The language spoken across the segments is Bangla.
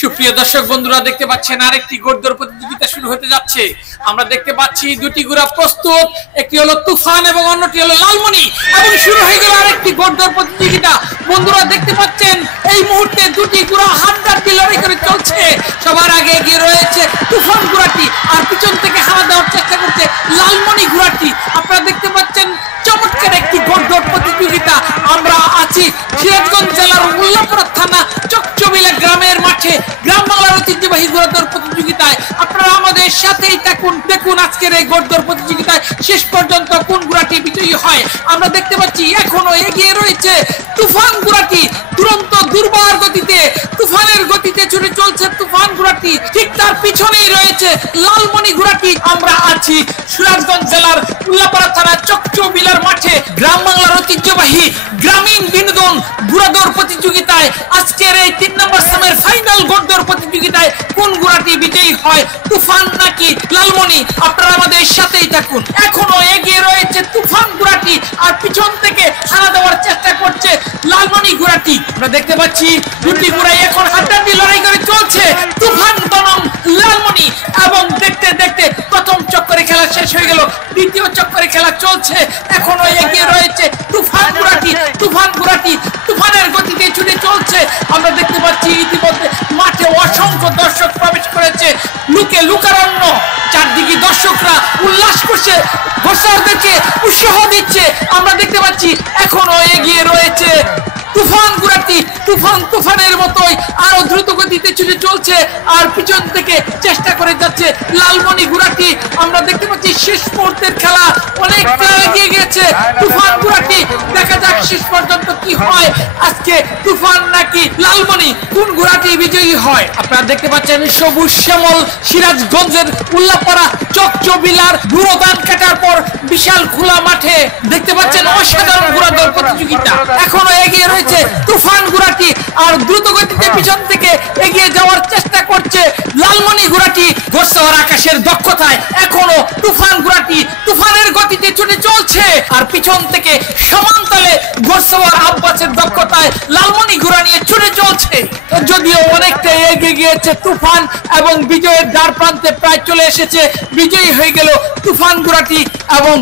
সুপ্রিয় দর্শক বন্ধুরা দেখতে পাচ্ছেন আরেকটি ঘোড়দৌড় প্রতিযোগিতা শুরু হতে যাচ্ছে। আমরা দেখতে পাচ্ছি দুটি ঘোড়া প্রস্তুত, একটি হলো তুফান এবং অন্যটি হলো লালমণি, এবং শুরু হয়ে গেল আরেকটি ঘোড়দৌড় প্রতিযোগিতা। বন্ধুরা দেখতে পাচ্ছেন এই মুহূর্তে দুটি ঘোড়া হাড্ডাহাড্ডি লড়াই করে চলছে। সবার আগে এগিয়ে রয়েছে তুফান ঘোড়াটি, আর পিছন থেকে হানা দেওয়ার চেষ্টা করছে লালমণি ঘোড়াটি। আপনারা দেখতে পাচ্ছেন চমৎকার একটি ঘোড়দৌড় প্রতিযোগিতা। আমরা আছি সিরাজগঞ্জ জেলার উল্লাপাড়া থানা চকচবিলা গ্রামের মাঠে গ্রাম বাংলার ঐতিহ্যবাহী ঘোড়দৌড় প্রতিযোগিতায়। আপনারা আমাদের সাথেই দেখুন আজকের এই ঘোড়দৌড় প্রতিযোগিতায় শেষ পর্যন্ত কোন ঘোড়াটি বিজয়ী হয়। আমরা দেখতে পাচ্ছি এখনো এগিয়ে রয়েছে তুফান ঘোড়াটি, দুরন্ত দুর্বার গতিতে তুফানের গতিতে ছুটে চলছে তুফান ঘোড়াটি। ঠিক তার পিছনেই রয়েছে লালমণি ঘোড়াটি। আমরা আছি সিরাজগঞ্জ জেলার উল্লাপাড়া থানা চকচবিলার মাঠে গ্রাম বাংলার ঐতিহ্যবাহী গ্রামীণ বিনোদন ঘোড়দৌড় প্রতিযোগিতায়। আজকের এই 3 নম্বর স্থানের ফাইনাল ঘোড়দৌড় প্রতিযোগিতায় কোন ঘোড়াটি বিজয়ী হয়, তুফান নাকি লালমণি? আপনারা আমাদের সাথেই থাকুন। এখনো এগিয়ে রয়েছে তুফান ঘোড়াটি, আর পিছন থেকে হানা দেওয়ার চেষ্টা করছে লালমণি ঘোড়াটি। আমরা দেখতে পাচ্ছি দুটি ঘোড়াই এখন হাড্ডাহাড্ডি লড়াই করে চলছে, তুফান বনাম লালমণি। এবং দেখতে দেখতে প্রথম চক্করে খেলা শেষ হয়ে গেল, দ্বিতীয় চক্করে খেলা চলছে। এখনো এগিয়ে রয়েছে তুফান ঘোড়াটি। তুফানের গতিতে ছুটে চলছে। আমরা দেখতে পাচ্ছি ইতিমধ্যে মাঠে অসংখ্য দর্শক প্রবেশ করেছে, লুকারণ্য চারদিকে দর্শকরা উল্লাস করছে, ঘোড়াদেরকে উৎসাহ দিচ্ছে। আমরা দেখতে পাচ্ছি এখনো এগিয়ে রয়েছে তুফান ঘোড়াটি। তুফানের মতোই আরো দ্রুত গতিতে ছুটে চলছে, আর পিছন থেকে চেষ্টা করে যাচ্ছে লালমণি ঘোড়াটি। আমরা দেখতে পাচ্ছি শেষ মুহূর্তের খেলা অনেকটা এগিয়ে গেছে তুফান ঘোড়াটি। দেখা যাক শেষ পর্যন্ত কি হয়, আজকে তুফান নাকি লালমণি, কোন ঘোড়াটি বিজয়ী হয়। আপনারা দেখতে পাচ্ছেন সবুজ শ্যামল সিরাজগঞ্জের উল্লাপাড়া চকচবিলার বুড়ো ধান কাটার পর বিশাল খোলা মাঠে দেখতে পাচ্ছেন অসাধারণ ঘোড়দৌড় প্রতিযোগিতা। এখনো এগিয়ে রয়েছে তুফান ঘোড়াটি, আর দ্রুত গতিতে পিছন থেকে এগিয়ে যাওয়ার চেষ্টা করছে লালমণি ঘোড়াটি। ঘোড়সওয়ার আকাশের দক্ষতায় এখনো তুফান ঘোড়াটি তুফানের গতিতে ছুটে চলছে, আর পিছন থেকে সমানতালে ঘোড়সওয়ার আব্বাসের দক্ষতায় লালমণি ঘোড়া নিয়ে ছুটে চলছে। যদিও অনেকটা এগিয়ে গিয়েছে তুফান, এবং বিজয়ের দ্বার প্রান্তে প্রায় চলে এসেছে। বিজয়ী হয়ে গেল তুফান ঘোড়াটি এবং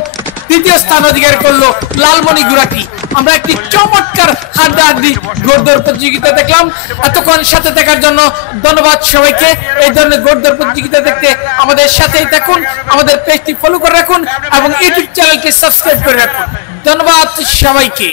দ্বিতীয় স্থান অধিকার করলো লালমণি ঘোড়াটি। আমরা একটি চমৎকার হাড্ডাহাড্ডি ঘোড়দৌড় প্রতিযোগিতা দেখলাম। এতক্ষণ সাথে থাকার জন্য ধন্যবাদ সবাইকে। এই ধরনের ঘোড়দৌড় প্রতিযোগিতা দেখতে আমাদের সাথেই থাকুন, আমাদের পেজটি ফলো করে রাখুন এবং ইউটিউব চ্যানেলটি সাবস্ক্রাইব করে রাখুন। ধন্যবাদ সবাইকে।